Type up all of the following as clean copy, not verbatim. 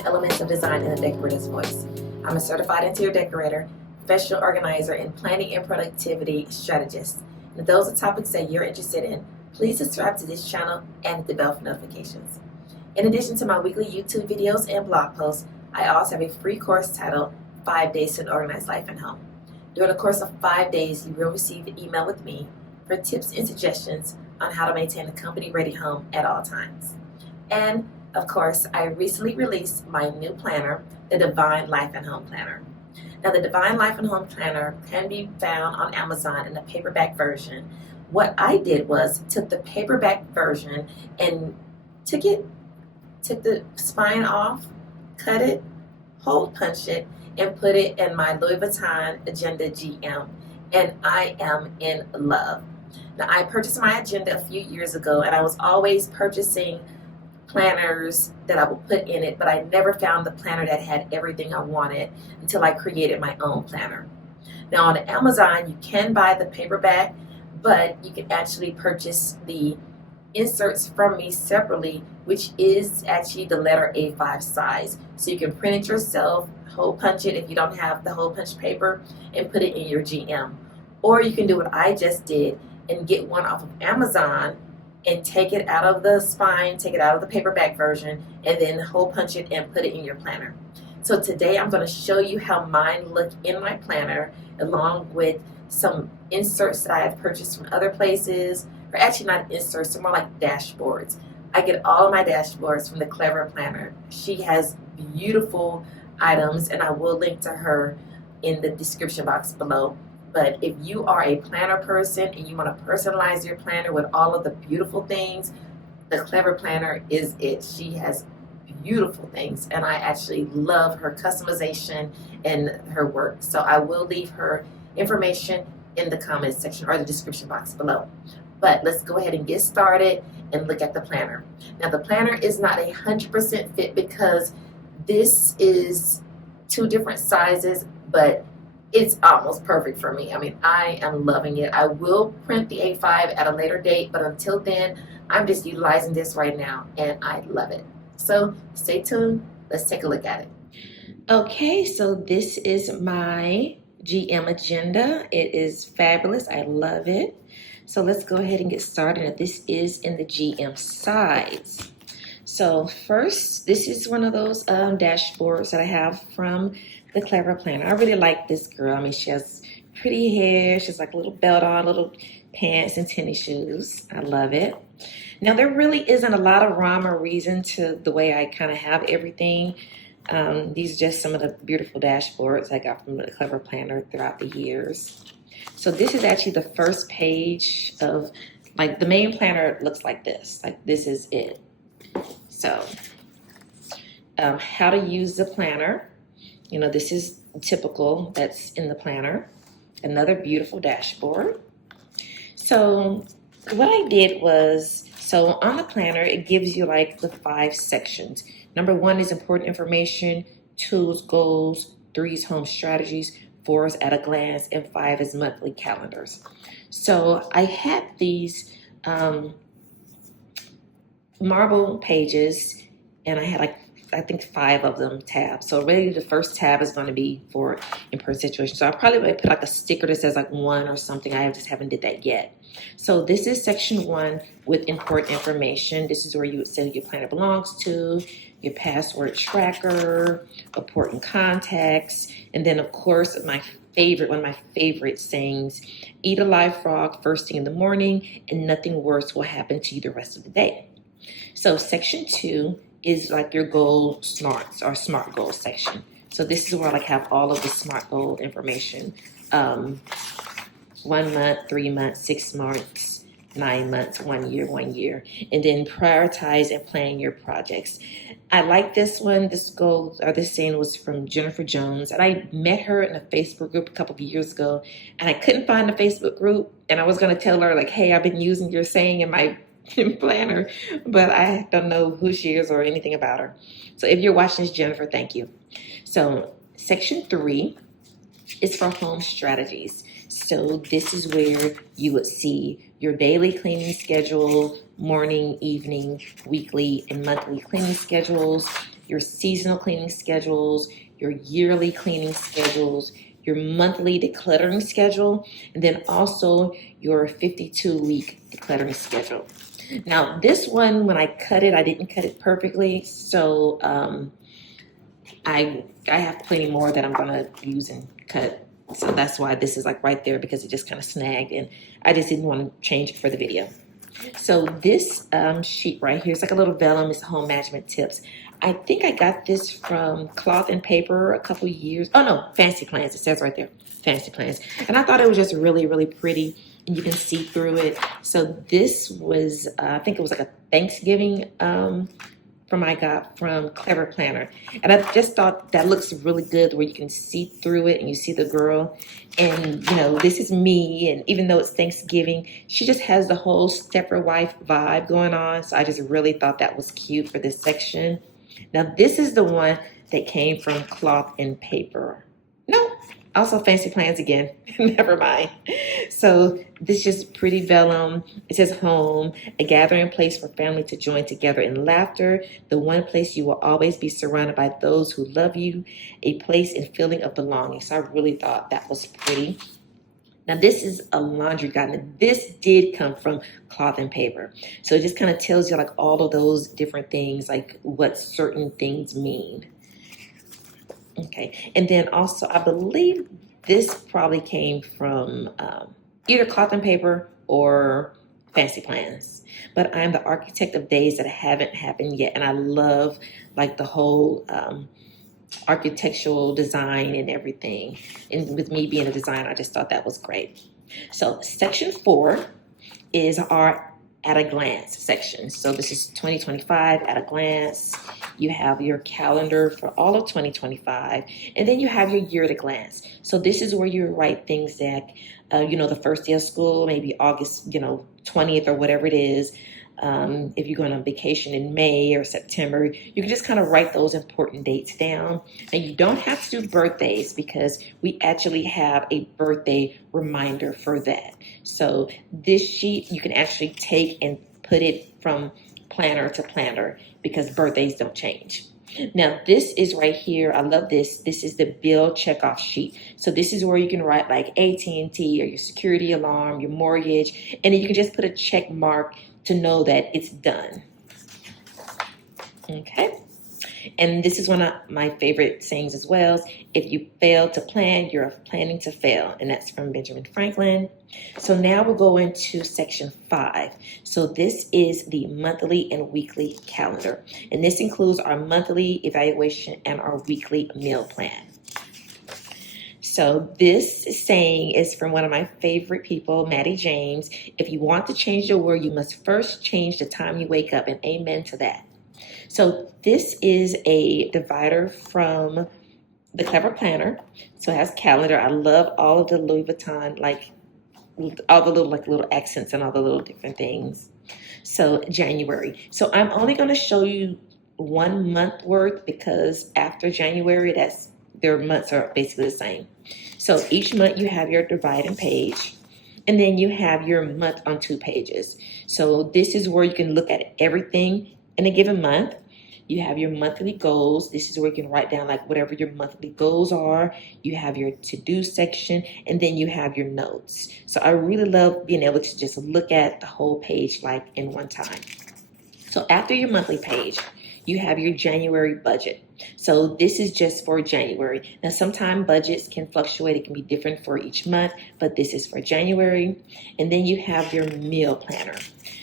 5 elements of design in a decorator's voice. I'm a certified interior decorator, professional organizer, and planning and productivity strategist. And if those are topics that you're interested in, please subscribe to this channel and hit the bell for notifications. In addition to my weekly YouTube videos and blog posts, I also have a free course titled 5 Days to an Organized Life and Home. During the course of 5 days, you will receive an email with me for tips and suggestions on how to maintain a company-ready home at all times. And, of course, I recently released my new planner, the Divine Life and Home Planner. Now, the Divine Life and Home Planner can be found on Amazon in a paperback version. What I did was took the paperback version and took the spine off, cut it, hole punched it, and put it in my Louis Vuitton Agenda GM, and I am in love. Now, I purchased my agenda a few years ago, and I was always purchasing planners that I would put in it, but I never found the planner that had everything I wanted until I created my own planner. Now, on Amazon, you can buy the paperback, but you can actually purchase the inserts from me separately, which is actually the letter A5 size. So you can print it yourself, hole punch it if you don't have the hole punch paper, and put it in your GM. Or you can do what I just did and get one off of Amazon and take it out of the spine, take it out of the paperback version, and then hole punch it and put it in your planner. So today I'm going to show you how mine look in my planner, along with some inserts that I have purchased from other places, or actually not inserts, they're more like dashboards. I get all of my dashboards from the Clever Planner. She has beautiful items, and I will link to her in the description box below. But if you are a planner person and you want to personalize your planner with all of the beautiful things, the Clever Planner is it. She has beautiful things, and I actually love her customization and her work. So I will leave her information in the comments section or the description box below. But let's go ahead and get started and look at the planner. Now, the planner is not 100% fit because this is 2 different sizes, but it's almost perfect for me. I mean, I am loving it. I will print the A5 at a later date, but until then, I'm just utilizing this right now, and I love it. So stay tuned. Let's take a look at it. Okay, so this is my GM Agenda. It is fabulous. I love it. So let's go ahead and get started. This is in the GM size. So first, this is one of those dashboards that I have from the Clever Planner. I really like this girl. I mean, she has pretty hair. She has like a little belt on, little pants, and tennis shoes. I love it. Now, there really isn't a lot of rhyme or reason to the way I kind of have everything. These are just some of the beautiful dashboards I got from the Clever Planner throughout the years. So this is actually the first page of, like, the main planner looks like this. Like, this is it. So, how to use the planner. You know, this is typical that's in the planner. Another beautiful dashboard. So what I did was, so on the planner, it gives you like the 5 sections. Number 1 is important information, 2 is goals, 3 is home strategies, 4 is at a glance, and 5 is monthly calendars. So I had these marble pages, and I had like, I think 5 of them tabs. So really the first tab is going to be for in-person situations. So I probably would put like a sticker that says like 1 or something. I just haven't did that yet. So this is section 1 with important information. This is where you would say who your planner belongs to, your password tracker, important contacts, and then of course one of my favorite sayings, eat a live frog first thing in the morning and nothing worse will happen to you the rest of the day. So section 2 is like your goal smarts or smart goals section. So this is where I like have all of the smart goal information. 1 month, 3 months, 6 months, 9 months, 1 year, 1 year, and then prioritize and plan your projects. I like this one. This goal or this saying was from Jennifer Jones, and I met her in a Facebook group a couple of years ago, and I couldn't find the Facebook group, and I was going to tell her like, hey, I've been using your saying in my planner, but I don't know who she is or anything about her. So if you're watching this, Jennifer, thank you. So section 3 is for home strategies. So this is where you would see your daily cleaning schedule, morning, evening, weekly, and monthly cleaning schedules, your seasonal cleaning schedules, your yearly cleaning schedules, your monthly decluttering schedule, and then also your 52-week decluttering schedule. Now, this one, when I cut it, I didn't cut it perfectly, so I have plenty more that I'm gonna use and cut. So that's why this is like right there, because it just kind of snagged, and I just didn't want to change it for the video. So this sheet right here, it's like a little vellum. It's home management tips. I think I got this from Cloth and Paper a couple years. Oh no, Fancy Plans. It says right there, Fancy Plans. And I thought it was just really, really pretty, and you can see through it. So this was, I think it was like a Thanksgiving I got from Clever Planner. And I just thought that looks really good, where you can see through it and you see the girl. And, you know, this is me. And even though it's Thanksgiving, she just has the whole stepper wife vibe going on. So I just really thought that was cute for this section. Now, this is the one that came from Cloth and Paper. No, also Fancy Plans again. Never mind. So this is just pretty vellum. It says home, a gathering place for family to join together in laughter, the one place you will always be surrounded by those who love you, a place and feeling of belonging. So I really thought that was pretty. Now this is a laundry guide. Now this did come from Cloth and Paper. So it just kind of tells you like all of those different things, like what certain things mean. Okay, and then also I believe this probably came from either Cloth and Paper or Fancy Plans. But I'm the architect of days that haven't happened yet, and I love like the whole architectural design and everything. And with me being a designer, I just thought that was great. So section 4 is our at a glance section. So this is 2025 at a glance. You have your calendar for all of 2025, and then you have your year at a glance. So this is where you write things that, you know, the first day of school, maybe August, 20th or whatever it is. If you're going on vacation in May or September, you can just kind of write those important dates down. And you don't have to do birthdays, because we actually have a birthday reminder for that. So this sheet, you can actually take and put it from planner to planner, because birthdays don't change. Now this is right here. I love this. This is the bill checkoff sheet. So this is where you can write like AT&T or your security alarm, your mortgage, and then you can just put a check mark to know that it's done. Okay. And this is one of my favorite sayings as well. If you fail to plan, you're planning to fail. And that's from Benjamin Franklin. So now we'll go into section 5. So this is the monthly and weekly calendar. And this includes our monthly evaluation and our weekly meal plan. So this saying is from one of my favorite people, Maddie James. If you want to change your world, you must first change the time you wake up, and amen to that. So this is a divider from the Clever Planner. So it has calendar. I love all of the Louis Vuitton, like all the little accents and all the little different things. So January. So I'm only going to show you 1 month worth, because after January, their months are basically the same. So each month you have your dividing page, and then you have your month on 2 pages. So this is where you can look at everything in a given month. You have your monthly goals. This is where you can write down like whatever your monthly goals are. You have your to-do section, and then you have your notes. So I really love being able to just look at the whole page like in one time. So after your monthly page, you have your January budget. So this is just for January. Now, sometimes budgets can fluctuate. It can be different for each month, but this is for January. And then you have your meal planner.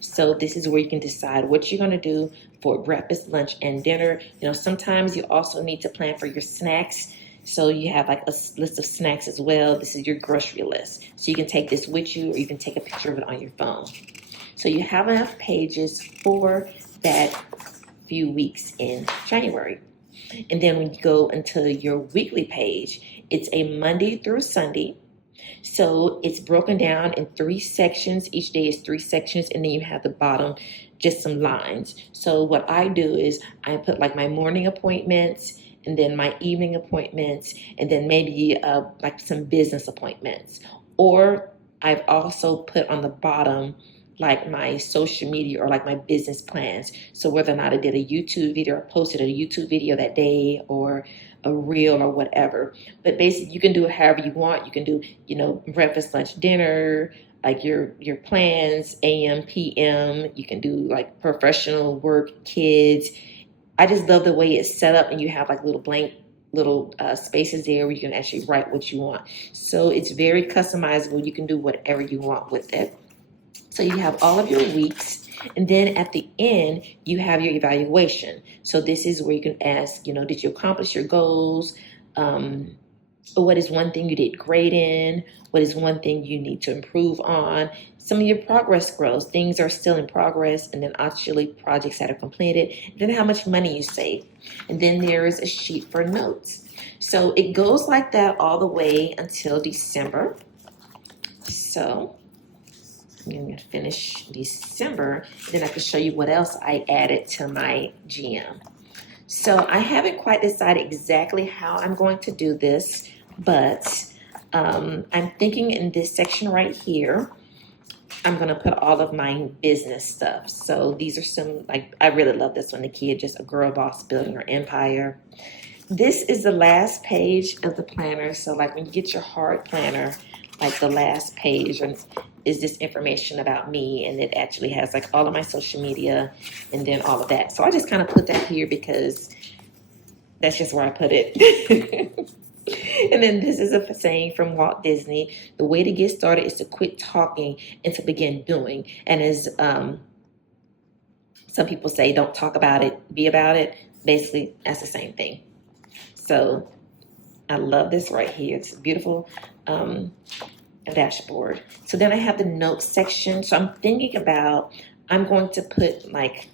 So this is where you can decide what you're going to do for breakfast, lunch, and dinner. Sometimes you also need to plan for your snacks. So you have like a list of snacks as well. This is your grocery list. So you can take this with you, or you can take a picture of it on your phone. So you have enough pages for that few weeks in January. And then when you go into your weekly page, it's a Monday through Sunday. So it's broken down in 3 sections. Each day is 3 sections, and then you have the bottom just some lines. So what I do is I put like my morning appointments, and then my evening appointments, and then maybe like some business appointments. Or I've also put on the bottom like my social media or like my business plans. So whether or not I did a YouTube video or posted a YouTube video that day or a reel or whatever. But basically you can do it however you want. You can do, breakfast, lunch, dinner, like your plans, AM, PM. You can do like professional work, kids. I just love the way it's set up, and you have like little blank little spaces there where you can actually write what you want. So it's very customizable. You can do whatever you want with it. So you have all of your weeks, and then at the end, you have your evaluation. So this is where you can ask, did you accomplish your goals? What is one thing you did great in? What is one thing you need to improve on? Some of your progress goals, things are still in progress, and then actually projects that are completed, then how much money you saved. And then there is a sheet for notes. So it goes like that all the way until December. So I'm going to finish December, then I can show you what else I added to my GM. So I haven't quite decided exactly how I'm going to do this, but I'm thinking in this section right here, I'm going to put all of my business stuff. So these are some, like, I really love this one, the kid, just a girl boss building her empire. This is the last page of the planner. So like when you get your hard planner, like the last page is this information about me, and it actually has like all of my social media and then all of that. So I just kind of put that here because that's just where I put it. And then this is a saying from Walt Disney: the way to get started is to quit talking and to begin doing. And as some people say, don't talk about it, be about it. Basically, that's the same thing. So I love this right here. It's a beautiful dashboard. So then I have the notes section. So I'm thinking about, I'm going to put like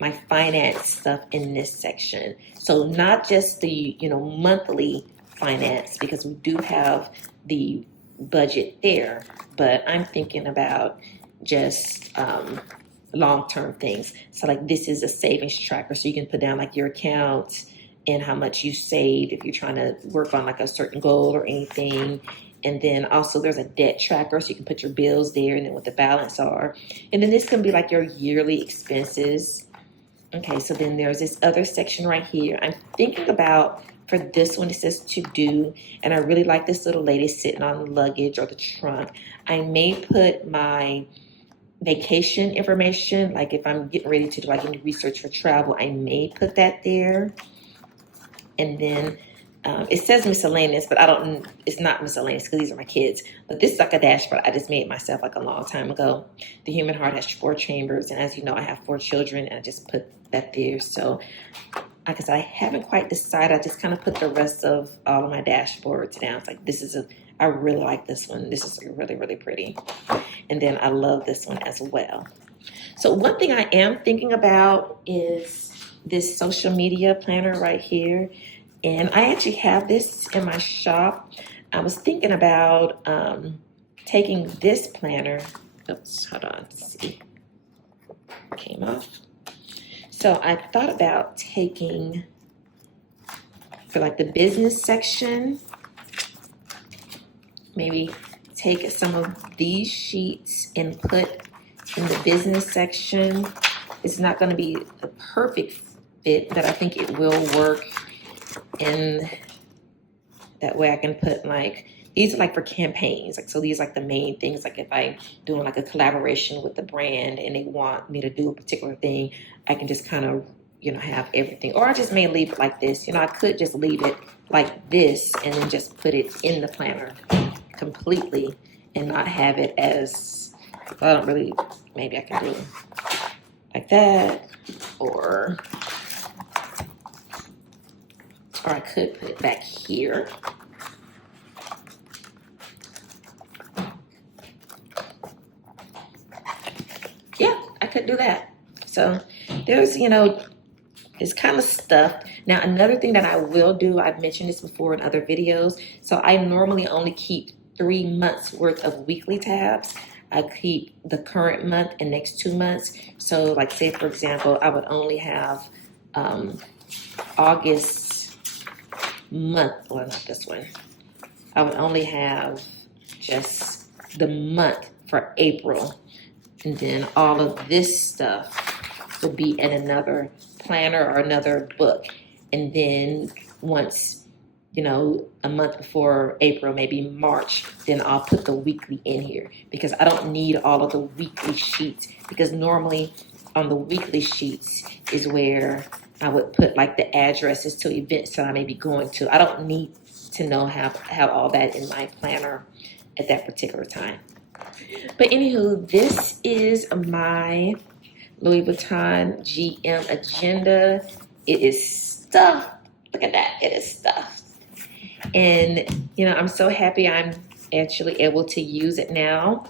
my finance stuff in this section. So not just the, monthly finance, because we do have the budget there, but I'm thinking about just long-term things. So like this is a savings tracker. So you can put down like your account and how much you saved if you're trying to work on like a certain goal or anything. And then also there's a debt tracker, so you can put your bills there and then what the balance are. And then this can be like your yearly expenses. Okay, so then there's this other section right here. I'm thinking about, for this one, it says to do, and I really like this little lady sitting on the luggage or the trunk. I may put my vacation information, like if I'm getting ready to do like any research for travel, I may put that there. And then it says miscellaneous, but it's not miscellaneous because these are my kids. But this is like a dashboard I just made myself like a long time ago. The human heart has 4 chambers, and as you know, I have 4 children, and I just put that there. So like I said, I haven't quite decided. I just kind of put the rest of all of my dashboards down. It's like, I really like this one. This is really, really pretty. And then I love this one as well. So one thing I am thinking about is this social media planner right here. And I actually have this in my shop. I was thinking about taking this planner. Oops, hold on. Let's see. Came off. So I thought about taking, for like the business section, maybe take some of these sheets and put in the business section. It's not going to be a perfect fit, but I think it will work. And that way I can put like, these are like for campaigns. Like, so these are like the main things. Like if I'm doing like a collaboration with the brand and they want me to do a particular thing, I can just kind of, have everything. Or I just may leave it like this. I could just leave it like this and then just put it in the planner completely and not have it as, well, I don't really, maybe I can do like that, or I could put it back here. Yeah, I could do that. So there's, it's kind of stuffed. Now, another thing that I will do, I've mentioned this before in other videos. So I normally only keep 3 months worth of weekly tabs. I keep the current month and next 2 months. So like say, for example, I would only have August month, well, not this one. I would only have just the month for April. And then all of this stuff would be in another planner or another book. And then once, you know, a month before April, maybe March, then I'll put the weekly in here because I don't need all of the weekly sheets, because normally on the weekly sheets is where I would put like the addresses to events that I may be going to. I don't need to know have all that in my planner at that particular time. But anywho, this is my Louis Vuitton GM Agenda. It is stuffed. Look at that. It is stuffed. And, you know, I'm so happy I'm actually able to use it now.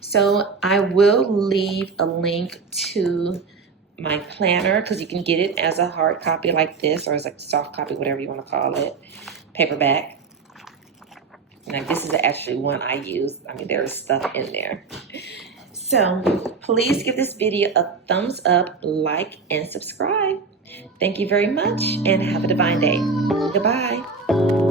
So I will leave a link to my planner, because you can get it as a hard copy like this, or as a soft copy, whatever you want to call it, paperback. Now, this is actually one I use. I mean, there's stuff in there. So please give this video a thumbs up, like, and subscribe. Thank you very much, and have a divine day. Goodbye.